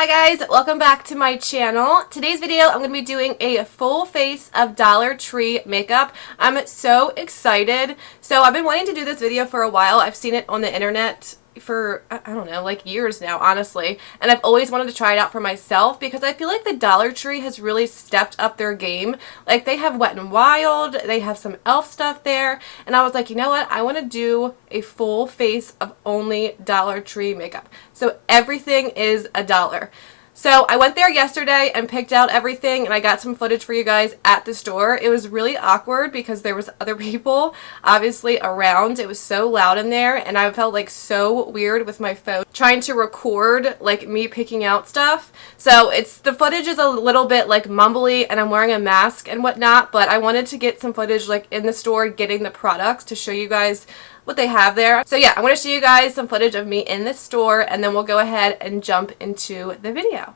Hi guys, welcome back to my channel. Today's video I'm going to be doing a full face of Dollar Tree makeup. I'm so excited. So I've been wanting to do this video for a while. I've seen it on the internet for, I don't know, like years now, honestly. And I've always wanted to try it out for myself because I feel like the Dollar Tree has really stepped up their game. Like they have Wet n Wild, they have some e.l.f. stuff there. And I was like, you know what? I want to do a full face of only Dollar Tree makeup. So everything is $1. So I went there yesterday and picked out everything, and I got some footage for you guys at the store. It was really awkward because there was other people obviously around. It was so loud in there, and I felt like so weird with my phone trying to record like me picking out stuff. So the footage is a little bit like mumbly, and I'm wearing a mask and whatnot, but I wanted to get some footage like in the store getting the products to show you guys what they have there. So yeah, I want to show you guys some footage of me in the store, and then we'll go ahead and jump into the video.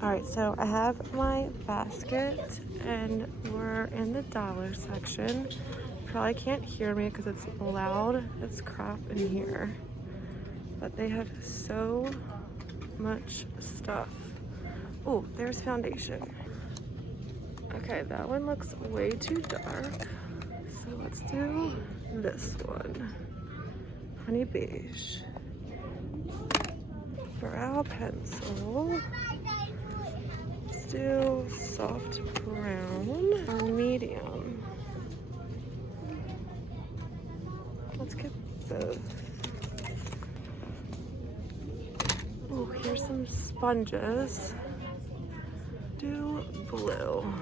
Alright, so I have my basket and we're in the dollar section. Probably can't hear me because it's loud as crap in here. But they have so much stuff. Oh, there's foundation. Okay, that one looks way too dark. So let's do this one. Honey beige. Brow pencil. Let's do soft brown or medium. Let's get both. Oh, here's some sponges. Do blue.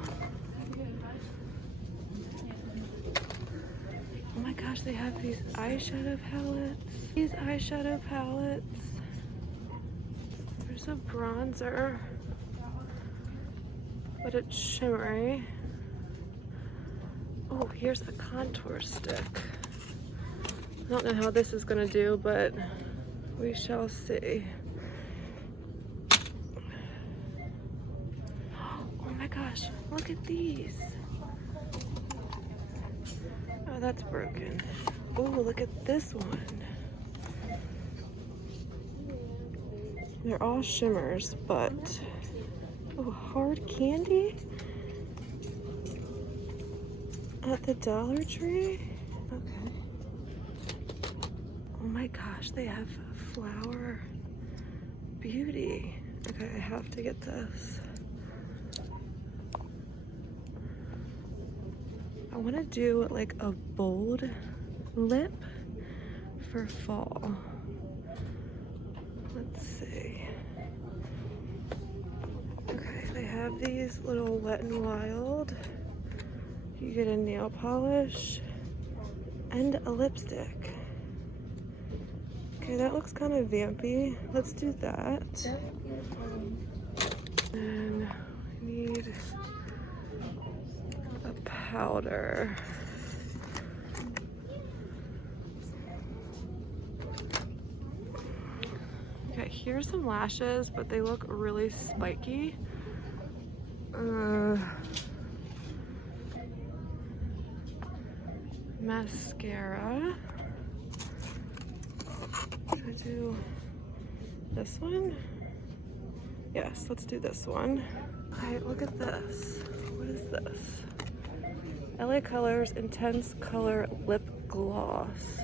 Oh my gosh, they have these eyeshadow palettes. These eyeshadow palettes. There's a bronzer, but it's shimmery. Oh, here's a contour stick. I don't know how this is gonna do, but we shall see. Oh my gosh, look at these. Oh, that's broken. Oh, look at this one. They're all shimmers, but oh, hard candy at the Dollar Tree. Okay. Oh my gosh, they have Flower Beauty. Okay, I have to get this. I want to do like a bold lip for fall. Let's see. Okay, they have these little Wet n Wild. You get a nail polish and a lipstick. Okay, that looks kind of vampy. Let's do that. And we need a powder. Okay, here's some lashes, but they look really spiky. Mascara. Should I do this one? Yes, let's do this one. Alright, look at this. What is this? LA Colors Intense Color Lip Gloss.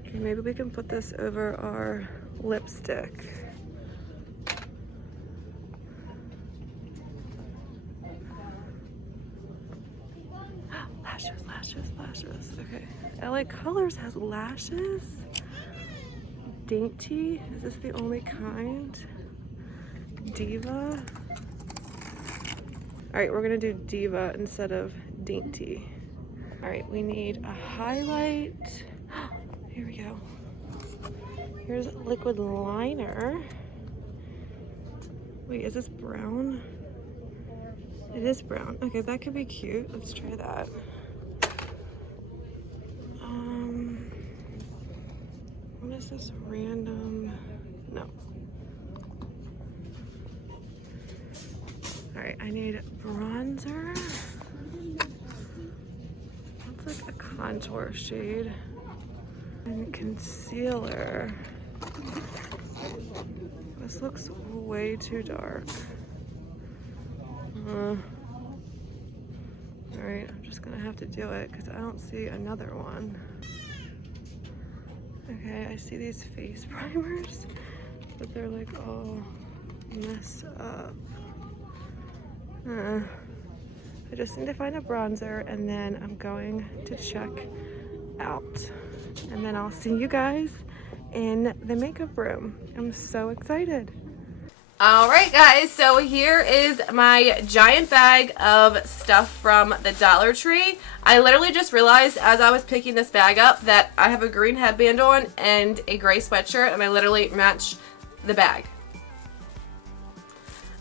Okay, maybe we can put this over our lipstick. Lashes, lashes, lashes. Okay. LA Colors has lashes. Dainty. Is this the only kind? Diva. Alright, we're gonna do Diva instead of Dainty. Alright, we need a highlight. Here we go. Here's liquid liner. Wait, is this brown? It is brown. Okay, that could be cute. Let's try that. What is this random? No. Alright, I need bronzer. That's like a contour shade. And concealer. This looks way too dark. Alright, I'm just gonna have to do it because I don't see another one. Okay, I see these face primers, but they're like all messed up. I just need to find a bronzer and then I'm going to check out. And then I'll see you guys in the makeup room. I'm so excited. Alright guys, so here is my giant bag of stuff from the Dollar Tree. I literally just realized as I was picking this bag up that I have a green headband on and a gray sweatshirt, and I literally match the bag.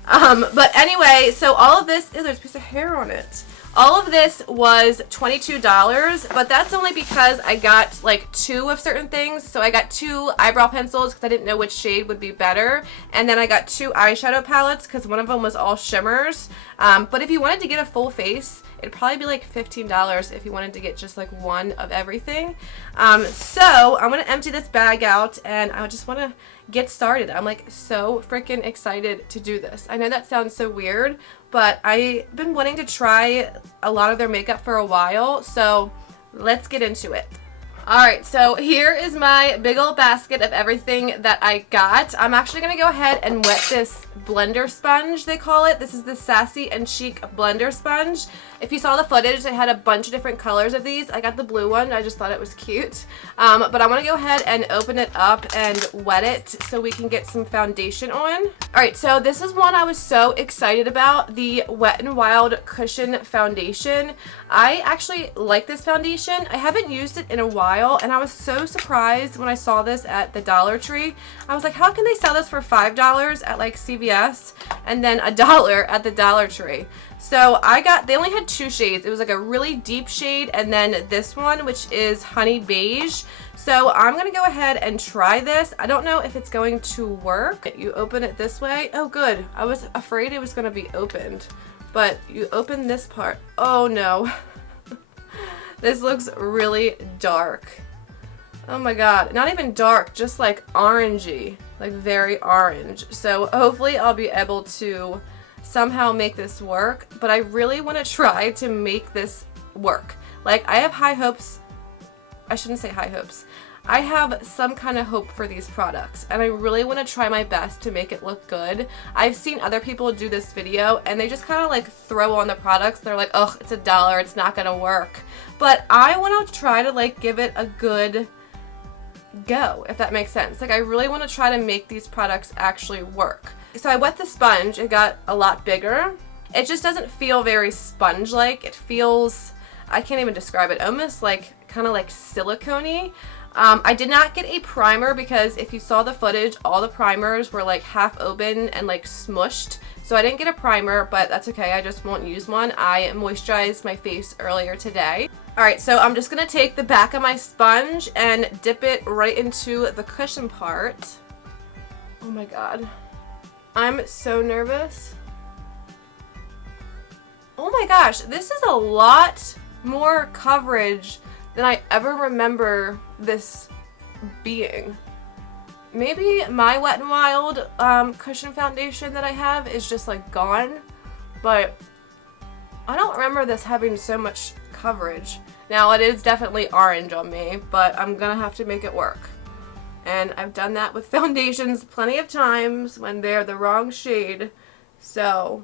But anyway, so all of this, ew, there's a piece of hair on it. All of this was $22, but that's only because I got like 2 of certain things. So I got 2 eyebrow pencils because I didn't know which shade would be better. And then I got 2 eyeshadow palettes because one of them was all shimmers. But if you wanted to get a full face, it'd probably be like $15 if you wanted to get just like one of everything. So I'm going to empty this bag out and I just want to get started. I'm like so freaking excited to do this. I know that sounds so weird, but I've been wanting to try a lot of their makeup for a while, so let's get into it. Alright, so here is my big old basket of everything that I got. I'm actually going to go ahead and wet this blender sponge, they call it. This is the Sassy and Chic blender sponge. If you saw the footage, I had a bunch of different colors of these. I got the blue one. I just thought it was cute. But I want to go ahead and open it up and wet it so we can get some foundation on. Alright, so this is one I was so excited about, the Wet n Wild Cushion Foundation. I actually like this foundation. I haven't used it in a while, and I was so surprised when I saw this at the Dollar Tree. I was like, how can they sell this for $5 at like CVS and then $1 at the Dollar Tree? So they only had 2 shades. It was like a really deep shade and then this one, which is honey beige. So I'm gonna go ahead and try this. I don't know if it's going to work. You open it this way. Oh good, I was afraid it was gonna be opened, but you open this part. Oh no. This looks really dark. Oh my god, not even dark, just like orangey, like very orange. So hopefully I'll be able to somehow make this work, but I really want to try to make this work. Like, I have high hopes. I shouldn't say high hopes. I have some kind of hope for these products, and I really want to try my best to make it look good. I've seen other people do this video, and they just kind of like throw on the products. They're like, ugh, it's $1, it's not gonna work. But I want to try to like give it a good go, if that makes sense. Like, I really want to try to make these products actually work. So I wet the sponge. It got a lot bigger. It just doesn't feel very sponge-like. It feels, I can't even describe it, almost like kind of like silicone-y. I did not get a primer because if you saw the footage, all the primers were like half open and like smushed. So I didn't get a primer, but that's okay. I just won't use one. I moisturized my face earlier today. Alright, so I'm just going to take the back of my sponge and dip it right into the cushion part. Oh my god. I'm so nervous. Oh my gosh, this is a lot more coverage than I ever remember this being. Maybe my Wet n Wild cushion foundation that I have is just like gone, but I don't remember this having so much coverage. Now it is definitely orange on me, but I'm gonna have to make it work. And I've done that with foundations plenty of times when they're the wrong shade. So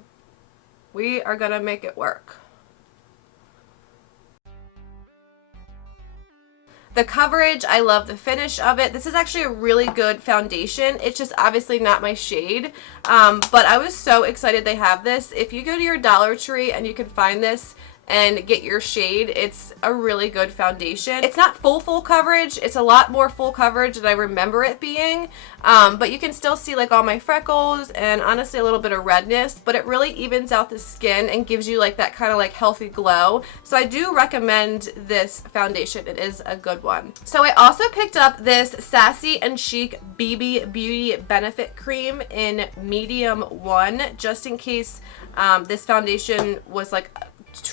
we are gonna make it work. The coverage, I love the finish of it. This is actually a really good foundation. It's just obviously not my shade. But I was so excited they have this. If you go to your Dollar Tree and you can find this and get your shade, it's a really good foundation. It's not full coverage. It's a lot more full coverage than I remember it being, but you can still see like all my freckles and honestly a little bit of redness, but it really evens out the skin and gives you like that kind of like healthy glow. So I do recommend this foundation. It is a good one. So I also picked up this Sassy and Chic BB Beauty Benefit Cream in medium 1, just in case this foundation was like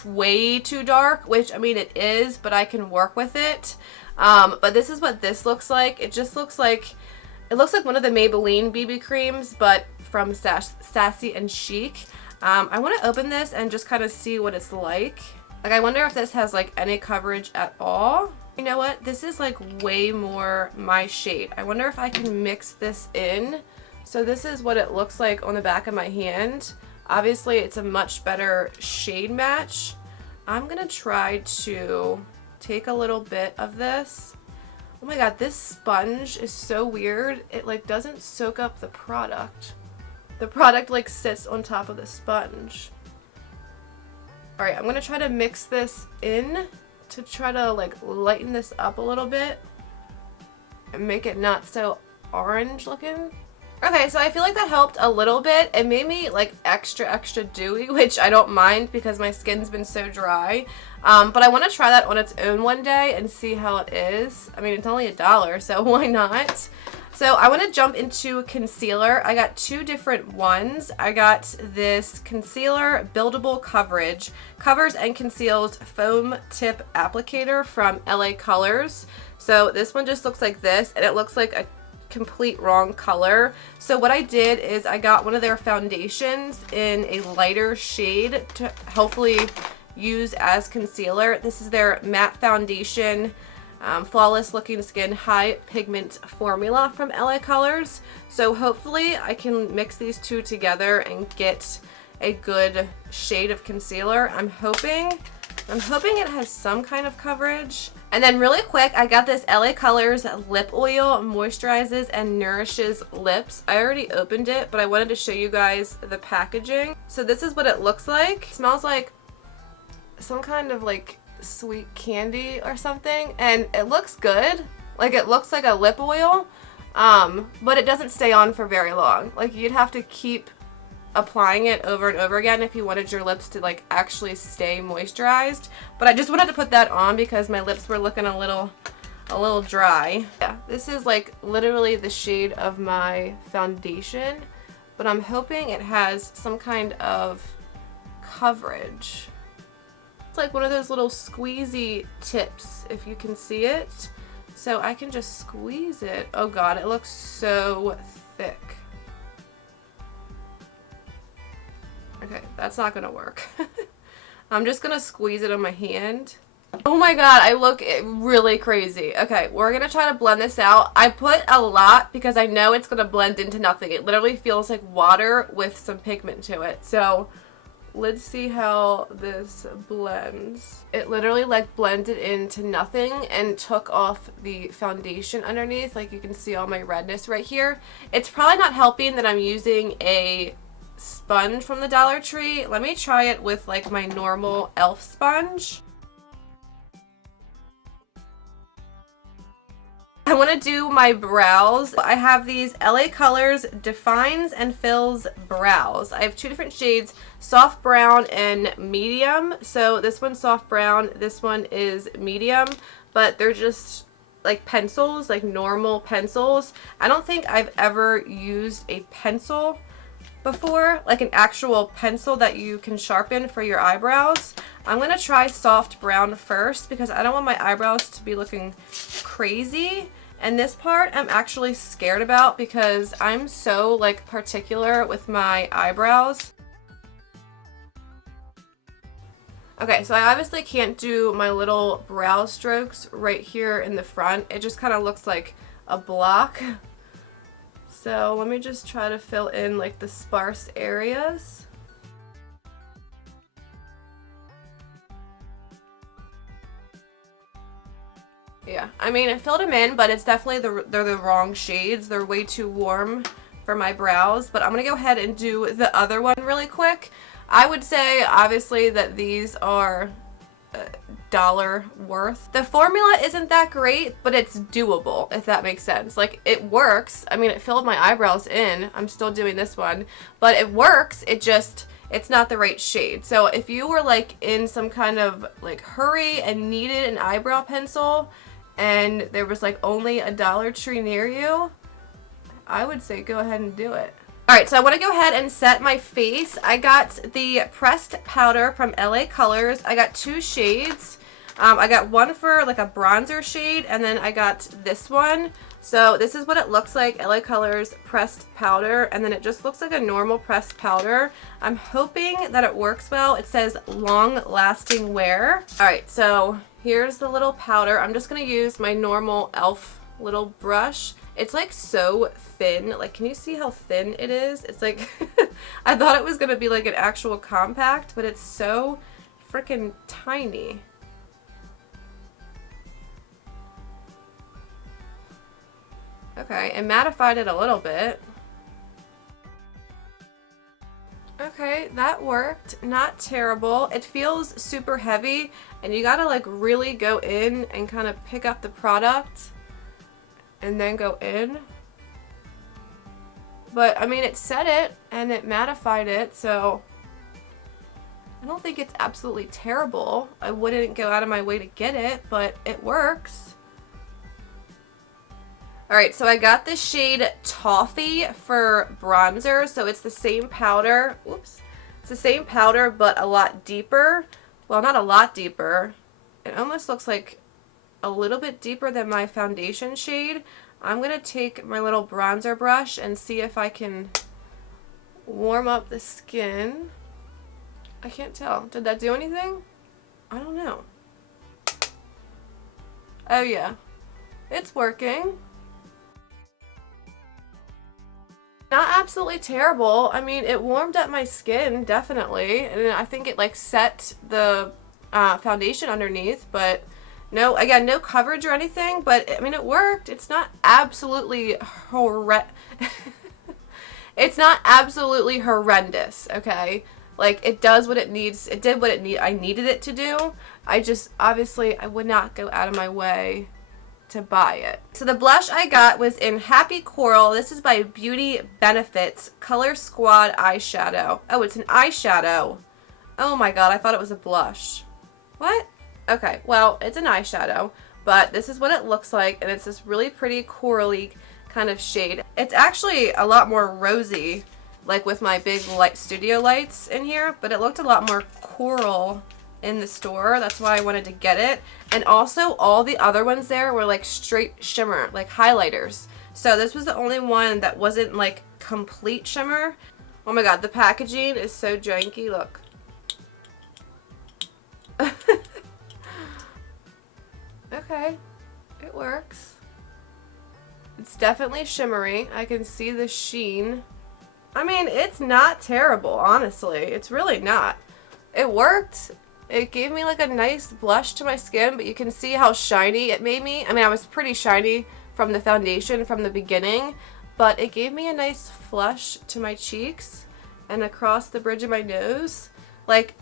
way too dark, which I mean it is, but I can work with it. But this is what this looks like. It just looks like It looks like one of the Maybelline BB creams, but from Sassy and Chic. I want to open this and just kind of see what it's like. Like, I wonder if this has like any coverage at all. You know what? This is like way more my shade. I wonder if I can mix this in. So this is what it looks like on the back of my hand. Obviously, it's a much better shade match. I'm gonna try to take a little bit of this. Oh my god, this sponge is so weird. It like doesn't soak up the product. The product like sits on top of the sponge. Alright, I'm gonna try to mix this in to try to like lighten this up a little bit and make it not so orange looking. Okay, so I feel like that helped a little bit. It made me like extra dewy, which I don't mind because my skin's been so dry. But I want to try that on its own one day and see how it is. I mean, it's only $1, so why not? So I want to jump into concealer. I got two different ones. I got this concealer buildable coverage, covers and conceals foam tip applicator from LA Colors. So this one just looks like this, and it looks like a complete wrong color. So what I did is I got one of their foundations in a lighter shade to hopefully use as concealer. This is their matte foundation, flawless looking skin high pigment formula from LA Colors. So hopefully I can mix these two together and get a good shade of concealer. I'm hoping it has some kind of coverage. And then really quick, I got this LA Colors lip oil, moisturizes and nourishes lips. I already opened it, but I wanted to show you guys the packaging. So this is what it looks like. It smells like some kind of like sweet candy or something, and it looks good. Like, it looks like a lip oil, but it doesn't stay on for very long. Like, you'd have to keep applying it over and over again if you wanted your lips to like actually stay moisturized. But I just wanted to put that on because my lips were looking a little dry. Yeah, this is like literally the shade of my foundation, but I'm hoping it has some kind of coverage. It's like one of those little squeezy tips, if you can see it. So I can just squeeze it. Oh god, it looks so thick. Okay, that's not gonna work. I'm just gonna squeeze it on my hand. Oh my god, I look really crazy. Okay, we're gonna try to blend this out. I put a lot because I know it's gonna blend into nothing. It literally feels like water with some pigment to it. So let's see how this blends. It literally like blended into nothing and took off the foundation underneath. Like, you can see all my redness right here. It's probably not helping that I'm using a sponge from the Dollar Tree. Let me try it with like my normal e.l.f. sponge. I want to do my brows. I have these LA Colors Defines and Fills Brows. I have two different shades, soft brown and medium. So this one's soft brown, this one is medium, but they're just like pencils, like normal pencils. I don't think I've ever used a pencil before, like an actual pencil that you can sharpen for your eyebrows. I'm gonna try soft brown first because I don't want my eyebrows to be looking crazy. And this part I'm actually scared about because I'm so like particular with my eyebrows. Okay, so I obviously can't do my little brow strokes right here in the front. It just kind of looks like a block. So let me just try to fill in like the sparse areas. Yeah, I mean, it filled them in, but it's definitely they're the wrong shades. They're way too warm for my brows, but I'm gonna go ahead and do the other one really quick. I would say obviously that these are $1 worth. The formula isn't that great, but it's doable, if that makes sense. Like, it works. I mean, it filled my eyebrows in. I'm still doing this one, but it works. It's not the right shade. So if you were like in some kind of like hurry and needed an eyebrow pencil and there was like only a Dollar Tree near you, I would say go ahead and do it. Alright, so I want to go ahead and set my face. I got the pressed powder from LA Colors. I got two shades. I got one for like a bronzer shade, and then I got this one So this is what it looks like, LA Colors pressed powder, and then it just looks like a normal pressed powder. I'm hoping that it works well. It says long lasting wear. All right, so here's the little powder. I'm just gonna use my normal e.l.f. little brush. It's like so thin. Like, can you see how thin it is? It's like, I thought it was gonna be like an actual compact, but it's so freaking tiny. Okay, and mattified it a little bit. Okay, that worked. Not terrible. It feels super heavy, and you gotta like really go in and kind of pick up the product and then go in. But I mean, it set it and it mattified it, so I don't think it's absolutely terrible. I wouldn't go out of my way to get it, but it works. Alright, so I got the shade Toffee for bronzer, so it's the same powder. Whoops. It's the same powder, but a lot deeper. Well, not a lot deeper. It almost looks like a little bit deeper than my foundation shade. I'm going to take my little bronzer brush and see if I can warm up the skin. I can't tell. Did that do anything? I don't know. Oh yeah. It's working. Not absolutely terrible. I mean, it warmed up my skin, definitely. And I think it like set the foundation underneath, but no, again, no coverage or anything, but I mean, it worked. It's not absolutely it's not absolutely horrendous, okay? Like, it does what it needs. It did what I needed it to do. I just, obviously, I would not go out of my way to buy it. So the blush I got was in Happy Coral. This is by Beauty Benefits Color Squad eyeshadow. Oh, it's an eyeshadow. Oh my god, I thought it was a blush. What? Okay, well, it's an eyeshadow, but this is what it looks like, and it's this really pretty corally kind of shade. It's actually a lot more rosy, like with my big light studio lights in here, but it looked a lot more coral in the store. That's why I wanted to get it. And also all the other ones there were like straight shimmer, like highlighters. So this was the only one that wasn't like complete shimmer. Oh my god, the packaging is so janky. Look. Okay, it works. It's definitely shimmery. I can see the sheen. I mean, it's not terrible, honestly. It's really not. It worked. It gave me like a nice blush to my skin, but you can see how shiny it made me. I mean, I was pretty shiny from the foundation from the beginning, but it gave me a nice flush to my cheeks and across the bridge of my nose. Like,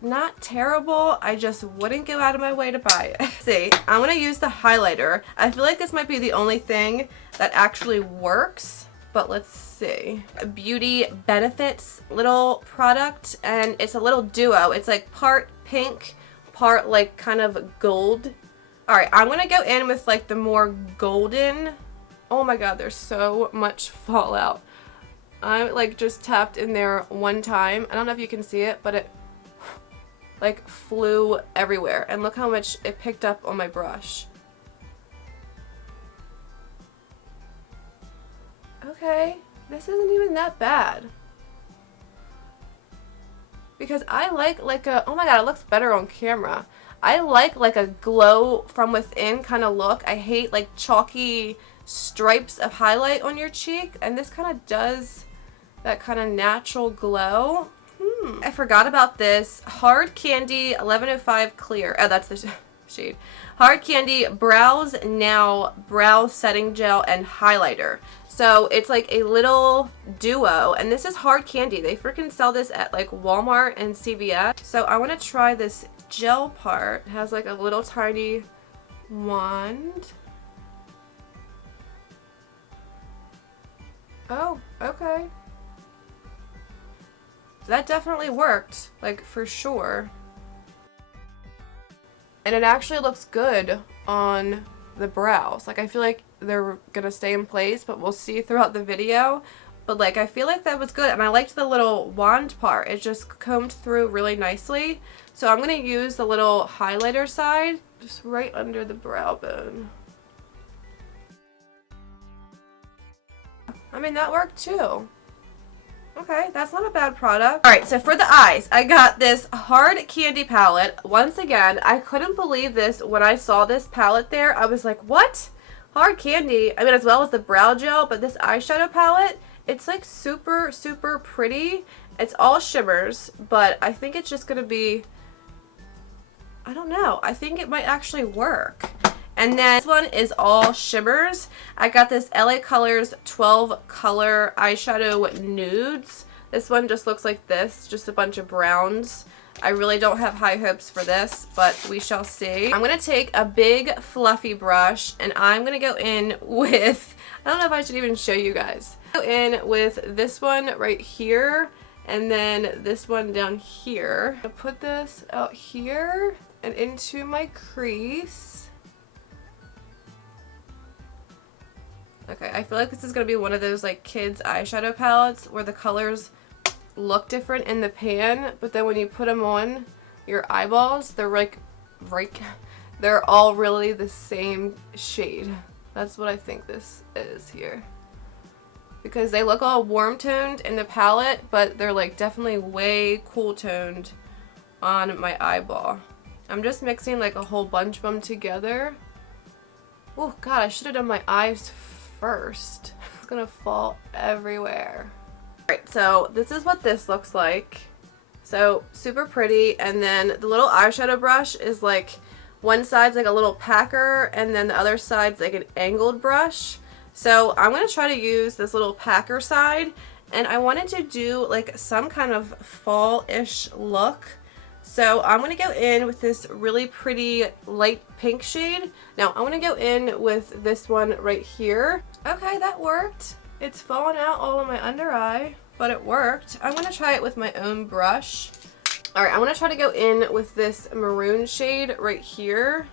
not terrible. I just wouldn't go out of my way to buy it. See, I'm going to use the highlighter. I feel like this might be the only thing that actually works. But let's see. Beauty Benefits little product, and it's a little duo. It's like part pink, part like kind of gold. Alright, I'm gonna go in with like the more golden. Oh my god, there's so much fallout. I like just tapped in there one time. I don't know if you can see it, but it like flew everywhere. And look how much it picked up on my brush. Okay, this isn't even that bad. Because I like a, oh my god, it looks better on camera. I like a glow from within kind of look. I hate like chalky stripes of highlight on your cheek, and this kind of does that kind of natural glow. I forgot about this. Hard Candy 1105 Clear. Oh, that's the shade. Hard Candy Brows Now Brow Setting Gel and Highlighter. So it's like a little duo, and this is Hard Candy. They freaking sell this at like Walmart and CVS. So I want to try this gel part. It has like a little tiny wand. Oh, okay. That definitely worked, like for sure. And it actually looks good on the brows. Like, I feel like they're gonna stay in place, but we'll see throughout the video. But like, I feel like that was good, and I liked the little wand part. It just combed through really nicely. So I'm gonna use the little highlighter side just right under the brow bone. I mean, that worked too. Okay, that's not a bad product. Alright, so for the eyes, I got this hard candy palette. Once again, I couldn't believe this when I saw this palette there. I was like, what? Hard candy? I mean, as well as the brow gel, but this eyeshadow palette, it's like super, super pretty. It's all shimmers, but I think it's just going to be, I don't know. I think it might actually work. And then this one is all shimmers. I got this LA Colors 12 color eyeshadow nudes. This one just looks like this, just a bunch of browns. I really don't have high hopes for this, but we shall see. I'm going to take a big fluffy brush and I'm going to go in with, I don't know if I should even show you guys. Go in with this one right here and then this one down here. I'll put this out here and into my crease. Okay, I feel like this is going to be one of those like kids eyeshadow palettes where the colors look different in the pan, but then when you put them on your eyeballs, they're like, they're all really the same shade. That's what I think this is here. Because they look all warm toned in the palette, but they're like definitely way cool toned on my eyeball. I'm just mixing like a whole bunch of them together. Oh god, I should have done my eyes first. It's gonna fall everywhere. Alright, so this is what this looks like. So super pretty, and then the little eyeshadow brush is like, one side's like a little packer and then the other side's like an angled brush. So I'm gonna try to use this little packer side, and I wanted to do like some kind of fall-ish look. So I'm going to go in with this really pretty light pink shade. Now I'm going to go in with this one right here. Okay, that worked. It's fallen out all of my under eye, but it worked. I'm going to try it with my own brush. Alright, I'm going to try to go in with this maroon shade right here.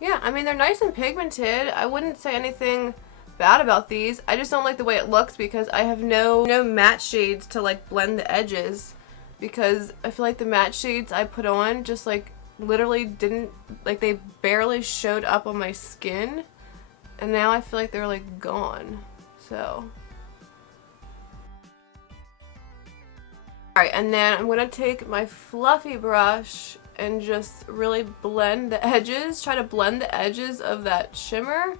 Yeah, I mean, they're nice and pigmented. I wouldn't say anything bad about these. I just don't like the way it looks because I have no matte shades to like blend the edges, because I feel like the matte shades I put on just like literally didn't, like, they barely showed up on my skin, and now I feel like they're like gone. So alright, and then I'm gonna take my fluffy brush and just really blend the edges, try to blend the edges of that shimmer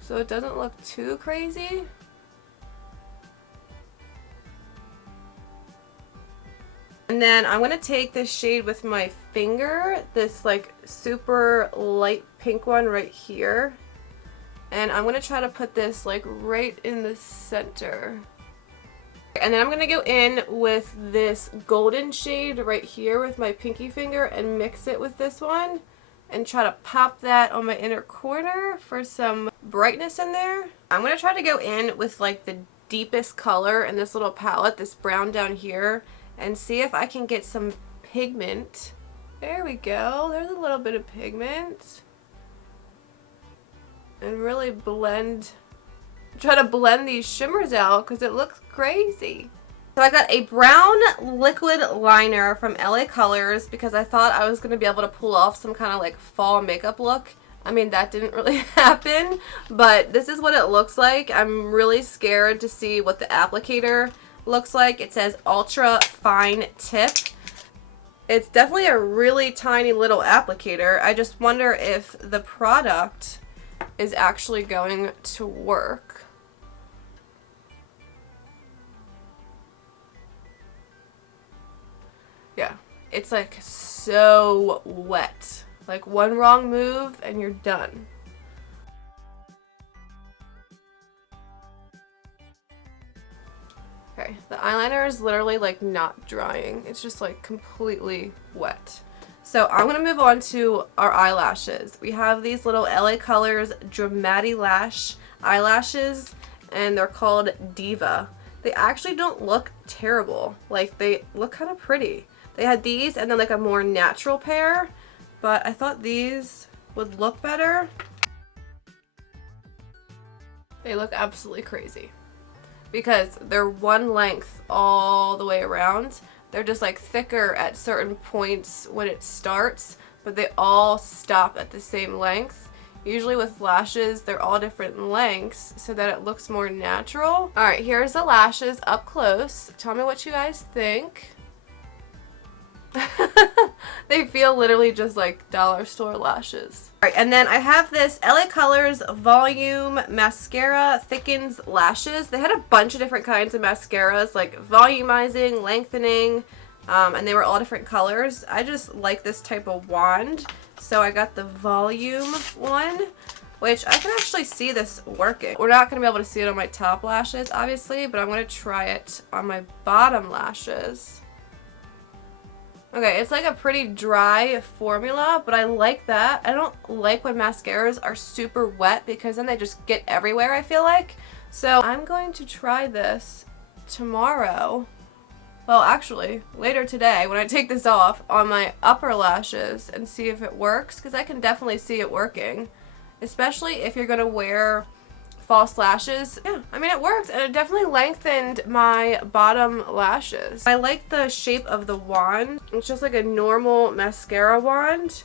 so it doesn't look too crazy. And then I'm going to take this shade with my finger, this like super light pink one right here. And I'm going to try to put this like right in the center. And then I'm going to go in with this golden shade right here with my pinky finger and mix it with this one. And try to pop that on my inner corner for some brightness in there. I'm going to try to go in with like the deepest color in this little palette, this brown down here, and see if I can get some pigment. There we go. There's a little bit of pigment. And really blend, try to blend these shimmers out because it looks crazy. So I got a brown liquid liner from LA Colors because I thought I was going to be able to pull off some kind of like fall makeup look. I mean, that didn't really happen, but this is what it looks like. I'm really scared to see what the applicator looks like. It says ultra fine tip. It's definitely a really tiny little applicator. I just wonder if the product is actually going to work. Yeah, it's like so wet. Like one wrong move and you're done. Okay, the eyeliner is literally like not drying. It's just like completely wet. So I'm going to move on to our eyelashes. We have these little LA Colors Dramatic Lash eyelashes, and they're called Diva. They actually don't look terrible. Like, they look kind of pretty. They had these and then like a more natural pair, but I thought these would look better. They look absolutely crazy because they're one length all the way around. They're just like thicker at certain points when it starts, but they all stop at the same length. Usually with lashes, they're all different lengths so that it looks more natural. Alright, here's the lashes up close. Tell me what you guys think. They feel literally just like dollar store lashes. Alright, and then I have this LA Colors Volume Mascara Thickens Lashes. They had a bunch of different kinds of mascaras, like volumizing, lengthening, and they were all different colors. I just like this type of wand, so I got the volume one, which I can actually see this working. We're not going to be able to see it on my top lashes, obviously, but I'm going to try it on my bottom lashes. Okay, it's like a pretty dry formula, but I like that. I don't like when mascaras are super wet because then they just get everywhere, I feel like. So I'm going to try this tomorrow. Well, actually, later today when I take this off on my upper lashes and see if it works, because I can definitely see it working. Especially if you're going to wear false lashes. Yeah, I mean, it worked, and it definitely lengthened my bottom lashes. I like the shape of the wand. It's just like a normal mascara wand.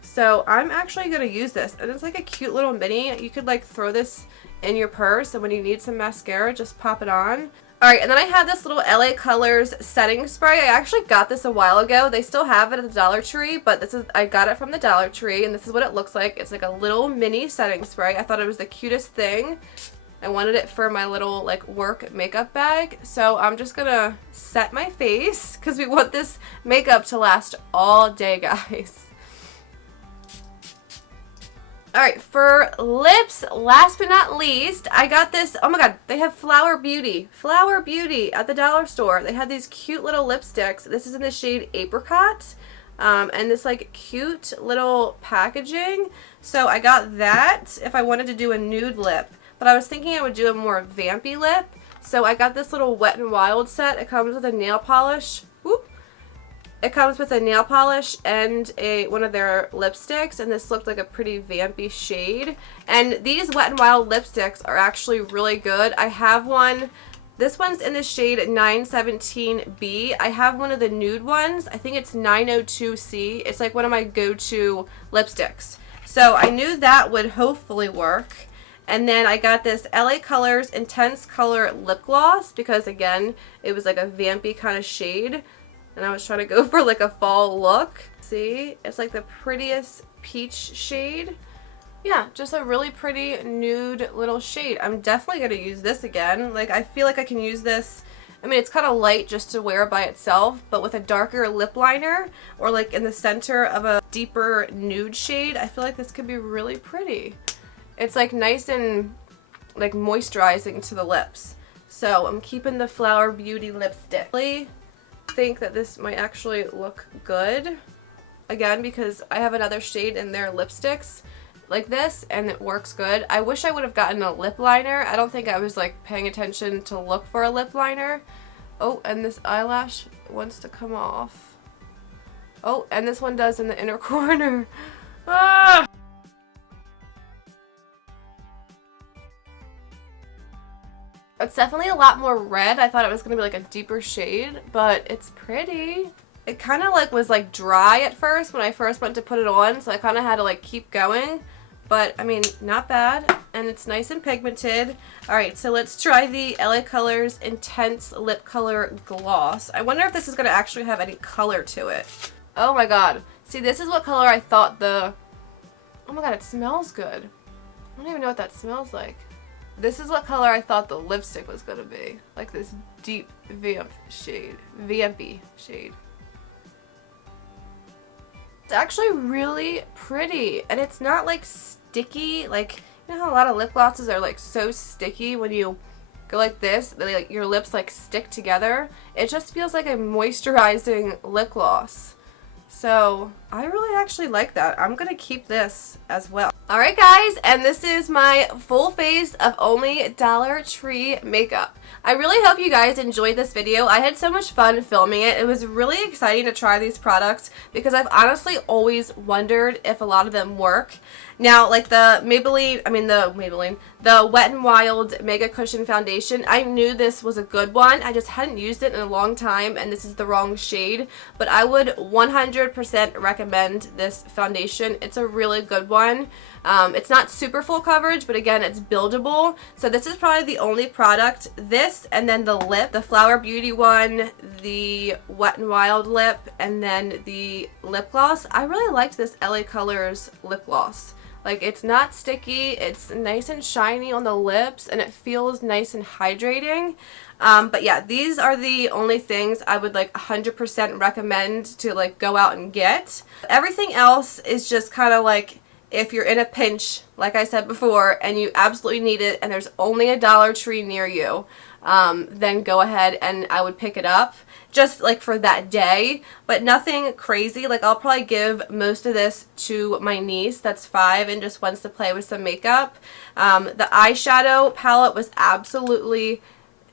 So I'm actually going to use this, and it's like a cute little mini. You could like throw this in your purse, and when you need some mascara, just pop it on. Alright, and then I have this little LA Colors setting spray. I actually got this a while ago. They still have it at the Dollar Tree, but I got it from the Dollar Tree, and this is what it looks like. It's like a little mini setting spray. I thought it was the cutest thing. I wanted it for my little like work makeup bag. So I'm just gonna set my face because we want this makeup to last all day, guys. Alright, for lips, last but not least, I got this, oh my god, they have Flower Beauty at the dollar store. They had these cute little lipsticks. This is in the shade Apricot, and this like cute little packaging. So I got that if I wanted to do a nude lip, but I was thinking I would do a more vampy lip. So I got this little Wet n Wild set. It comes with a nail polish. Whoop. It comes with a nail polish and one of their lipsticks, and this looked like a pretty vampy shade. And these Wet n Wild lipsticks are actually really good. I have one. This one's in the shade 917B. I have one of the nude ones. I think it's 902C. It's like one of my go-to lipsticks. So I knew that would hopefully work. And then I got this LA Colors Intense Color Lip Gloss because, again, it was like a vampy kind of shade. And I was trying to go for like a fall look. See? It's like the prettiest peach shade. Yeah, just a really pretty nude little shade. I'm definitely going to use this again. Like, I feel like I can use this. I mean, it's kind of light just to wear by itself, but with a darker lip liner or like in the center of a deeper nude shade, I feel like this could be really pretty. It's like nice and like moisturizing to the lips. So I'm keeping the Flower Beauty lipstick. I think that this might actually look good again because I have another shade in their lipsticks like this and it works good. I wish I would have gotten a lip liner. I don't think I was like paying attention to look for a lip liner. Oh, and this eyelash wants to come off. Oh, and this one does in the inner corner. Ah! It's definitely a lot more red. I thought it was going to be like a deeper shade, but it's pretty. It kind of like was like dry at first when I first went to put it on, so I kind of had to like keep going. But I mean, not bad, and it's nice and pigmented. Alright, so let's try the LA Colors Intense Lip Color Gloss. I wonder if this is going to actually have any color to it. Oh my god. See, this is what color I thought the... Oh my god, it smells good. I don't even know what that smells like. This is what color I thought the lipstick was going to be. Like this deep vamp shade. Vampy shade. It's actually really pretty. And it's not like sticky. Like, you know how a lot of lip glosses are like so sticky when you go like this? Like your lips like stick together. It just feels like a moisturizing lip gloss. So I really actually like that. I'm going to keep this as well. Alright guys, and this is my full face of only Dollar Tree makeup. I really hope you guys enjoyed this video. I had so much fun filming it. It was really exciting to try these products because I've honestly always wondered if a lot of them work. Now, like the Wet n Wild Mega Cushion Foundation, I knew this was a good one. I just hadn't used it in a long time, and this is the wrong shade. But I would 100% recommend this foundation. It's a really good one. It's not super full coverage, but again, it's buildable. So this is probably the only product. This, and then the lip, the Flower Beauty one, the Wet n Wild lip, and then the lip gloss. I really liked this LA Colors lip gloss. Like, it's not sticky, it's nice and shiny on the lips, and it feels nice and hydrating. But yeah, these are the only things I would like 100% recommend to like go out and get. Everything else is just kind of like, if you're in a pinch, like I said before, and you absolutely need it, and there's only a Dollar Tree near you, then go ahead and I would pick it up. Just like for that day, but nothing crazy. Like, I'll probably give most of this to my niece that's 5 and just wants to play with some makeup. The eyeshadow palette was absolutely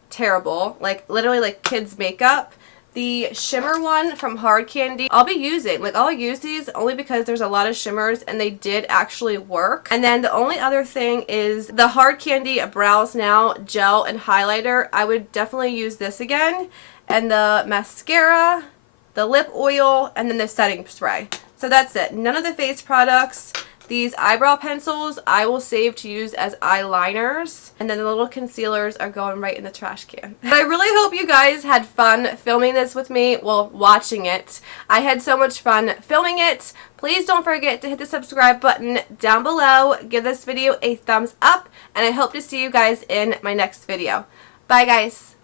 terrible, like literally like kids makeup. The shimmer one from Hard Candy, I'll be using, like I'll use these only because there's a lot of shimmers and they did actually work. And then the only other thing is the Hard Candy Brows Now gel and highlighter. I would definitely use this again. And the mascara, the lip oil, and then the setting spray. So that's it. None of the face products. These eyebrow pencils I will save to use as eyeliners. And then the little concealers are going right in the trash can. But I really hope you guys had fun filming this with me, well, watching it. I had so much fun filming it. Please don't forget to hit the subscribe button down below. Give this video a thumbs up. And I hope to see you guys in my next video. Bye, guys.